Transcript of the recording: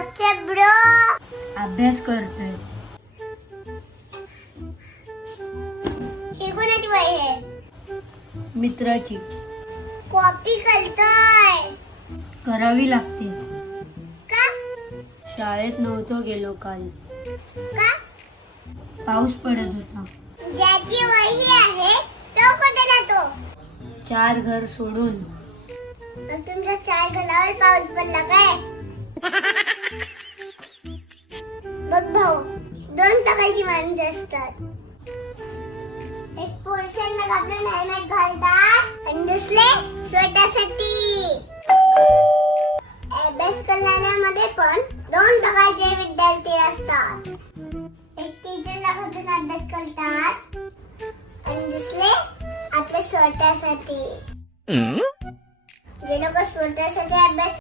WhatsApp bro. अभ्यास करतोय. ही कोणाची वही आहे? मित्राची. कॉपी करतोय. करावी लागते. का? शाळेत नव्हतो गेलो काल. का? पाऊस पडत होता. ज्याची वही आहे तो कुठे जातो? 4 घर सोडून. मग तुमच्या 4 घरावर पाऊस पडला काय? बघ भाऊ, 2 प्रकारची माणसं असतात. एक पुरुषांना आपलं हेल्मेट घालतात आणि दुसरे स्वतःसाठी. अभ्यास करण्यामध्ये पण 2 प्रकारचे विद्यार्थी असतात. एक टीचरला बघून अभ्यास करतात आणि दुसरे आपल्या स्वतःसाठी. जे लोक स्वतःसाठी अभ्यास